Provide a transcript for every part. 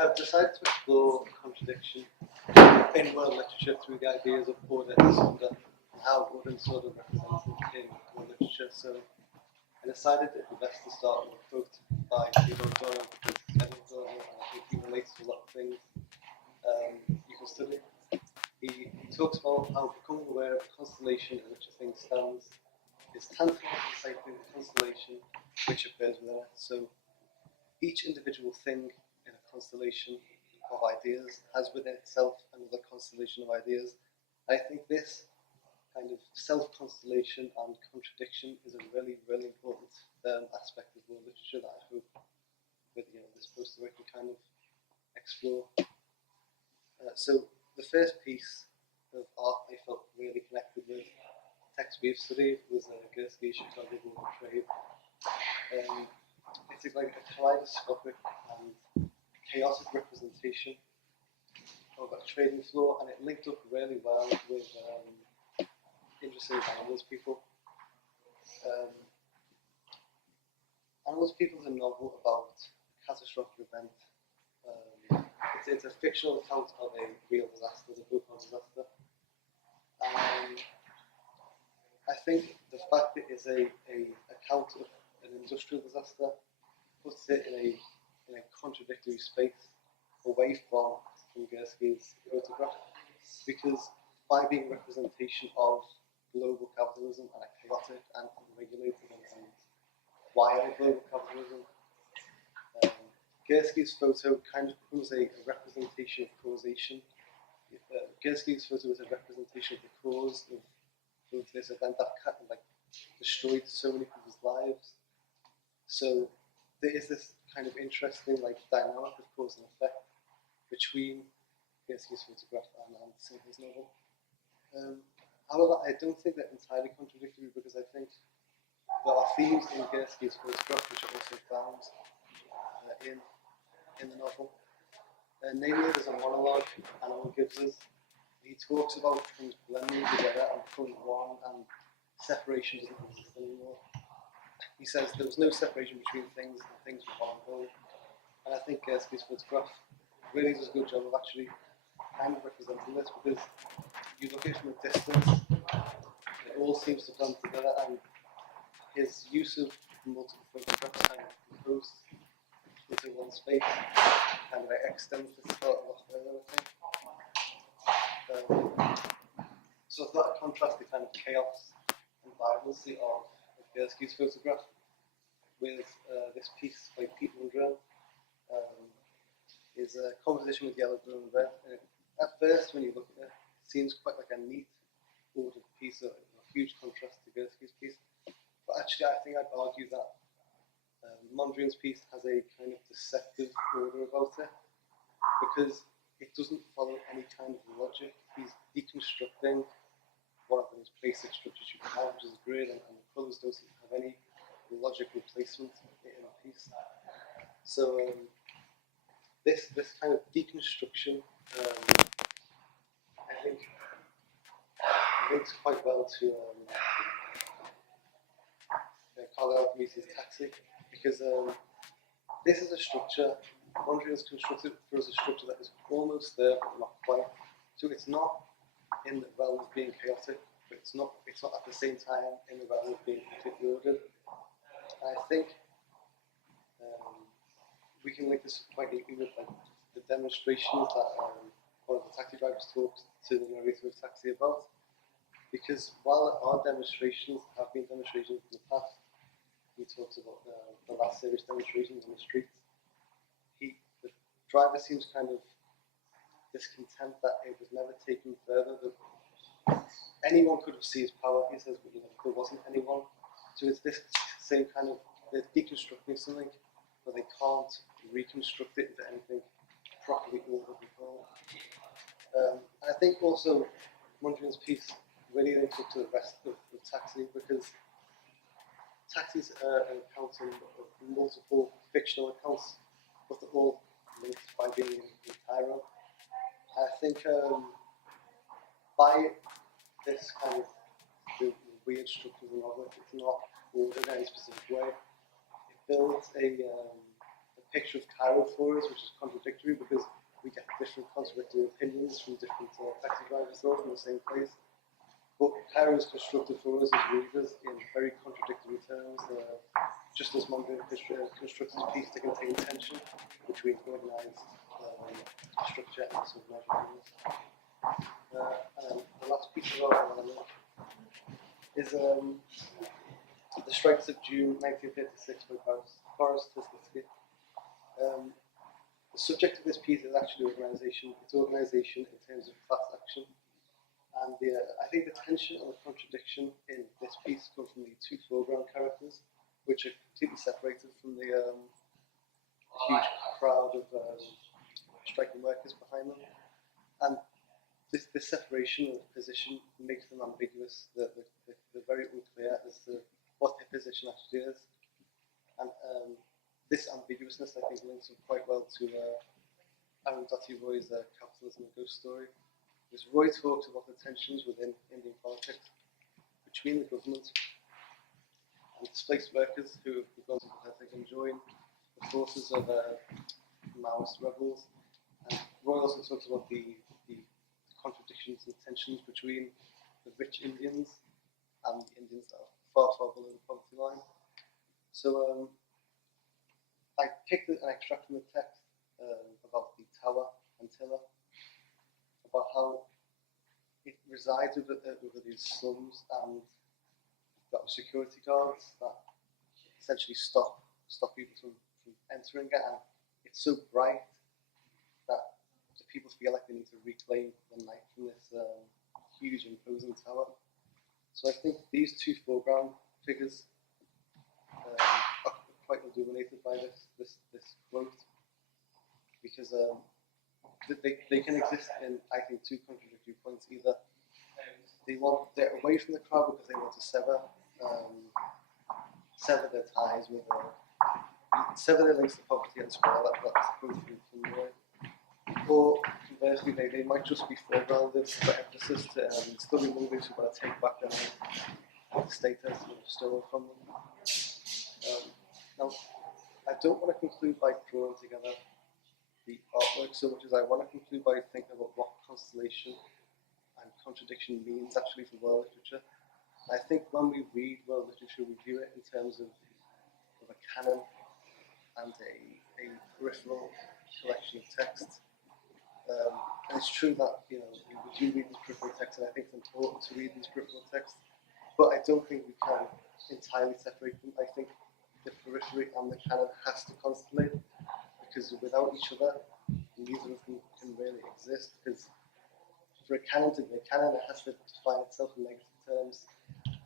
I've decided to explore contradiction in world literature through the ideas of order and disorder, and how order and disorder are represented in world literature. So I decided it would be best to start with a quote by Theodore Adorno, because Adorno, I think he relates to a lot of things you can study. He talks about how becoming aware of the constellation in which a thing stands is tantamount to deciphering the constellation which appears within it. So each individual thing in a constellation of ideas has within itself another constellation of ideas. I think this kind of self-constellation and contradiction is a really, really important aspect of world literature that I hope with this poster we can kind of explore. So the first piece of art I felt really connected with, text we've studied, was Gursky's Chicago Golden Trade. It's like a kaleidoscopic and chaotic representation of a trading floor, and it linked up really well with interesting Animals People. Animals People is a novel about a catastrophic event. It's a fictional account of a real disaster, the Bhopal disaster. I think the fact it is a account of an industrial disaster puts it in a contradictory space away from Gursky's photograph, because by being a representation of global capitalism and a chaotic and unregulated and wild global capitalism, Gursky's photo kind of becomes a representation of causation. Gursky's photo is a representation of the cause of this event that kind of destroyed so many people's lives. So there is this kind of interesting dynamic of cause and effect between Gursky's photograph and his novel. However, I don't think they're entirely contradictory, because I think there are themes in Gursky's photograph which are also found in the novel. Namely, there's a monologue Animal gives us. He talks about things blending together and becoming one, and separation doesn't exist anymore. He says there was no separation between things, and things were one whole. And I think Gursky's photograph really does a good job of actually kind of representing this, because you look at it from a distance, it all seems to blend together, and his use of multiple photographs kind of composed into one space kind of extends this thought a lot further, I think. So I thought I'd contrast the kind of chaos and vibrancy of Gursky's photograph with this piece by Pete Mundrell. Is a composition with yellow, blue and red. And at first, when you look at it, it seems quite like a neat, ordered piece, a huge contrast to Gursky's piece. But actually, I think I'd argue that Mondrian's piece has a kind of deceptive order about it, because it doesn't follow any kind of logic. He's deconstructing one of those basic structures you can have, which is grid, and the colours don't seem to have any logical placement in a piece. So this kind of deconstruction, I think, links quite well to Carlo Alchemist's Taxi, because this is a structure, Mondrian's constructed for us a structure that is almost there but not quite. So it's not in the realm of being chaotic, but it's not at the same time in the realm of being completely ordered. And I think we can link this quite neatly with the demonstrations that one of the taxi drivers talked to the narrator of Taxi about. Because while our demonstrations have been demonstrations in the past, he talks about the last series demonstrations on the streets. The driver seems kind of discontent that it was never taken further. That anyone could have seized power, he says, but there wasn't anyone. So it's this same kind of, they're deconstructing something, but they can't reconstruct it into anything properly ordered and whole. I think also Mondrian's piece really links up to the rest of Taxi, because Taxi's an account of multiple fictional accounts, but they're all linked by being in Cairo. I think by this kind of the weird structure of the novel, it's not ordered in any specific way. It builds a picture of Cairo for us, which is contradictory because we get different contradictory opinions from different taxi drivers from the same place. But Cairo is constructed for us as readers in very contradictory terms. Just as Mondrian constructs his piece to contain tension between organised structure and submerged units. And the last piece of our element is the strikes of June 1956 by Boris Tislitzky. The subject of this piece is actually organisation. It's organisation in terms of class action. And I think the tension and the contradiction in this piece come from the two foreground characters, which are completely separated from the huge crowd of striking workers behind them. And this separation of position makes them ambiguous. They're very unclear as to what their position actually is. And this ambiguousness, I think, links up quite well to Arundhati Roy's Capitalism and Ghost story. Because Roy talks about the tensions within Indian politics between the government and displaced workers who have begun to pathetic and join the forces of Maoist rebels. And Roy also talks about the contradictions and tensions between the rich Indians and the Indians that are far, far below the poverty line. So I picked an extract from the text about the tower and tiller, about how it resides over these slums, and that security guards that essentially stop people from entering it, and it's so bright that the people feel like they need to reclaim the night from this huge imposing tower. So I think these two foreground figures are quite illuminated by this quote, because they can exist in, I think, two contradictory points. Either they're away from the crowd because they want to sever their ties with sever their links to poverty and squalor. That's the quote from Roy. Or conversely, they might just be foregrounded for emphasis to still be movies who want to take back their status stolen from them. Now, I don't want to conclude by drawing together the artwork so much as I want to conclude by thinking about what constellation and contradiction means actually for world literature. I think when we read world literature, we view it in terms of a canon and a peripheral collection of texts. And it's true that we do read these peripheral texts, and I think it's important to read these peripheral texts. But I don't think we can entirely separate them. I think the periphery and the canon has to constellate, because without each other, neither of them can really exist. Because for a canon to be a canon, it has to define itself in negative terms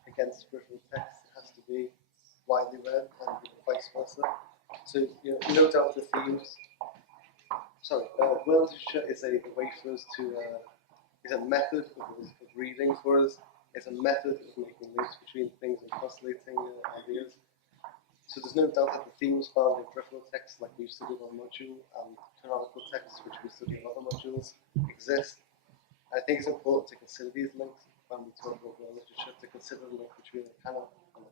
against peripheral text. It has to be widely read, and vice versa. So, no doubt the themes. World literature is a way for us to, is a method of reading for us. It's a method of making links between things and constellating ideas. So there's no doubt that the themes found in peripheral texts, like we've studied on module, and canonical texts, which we study in other modules, exist. I think it's important to consider these links when we talk about world literature, to consider the link between the canon and the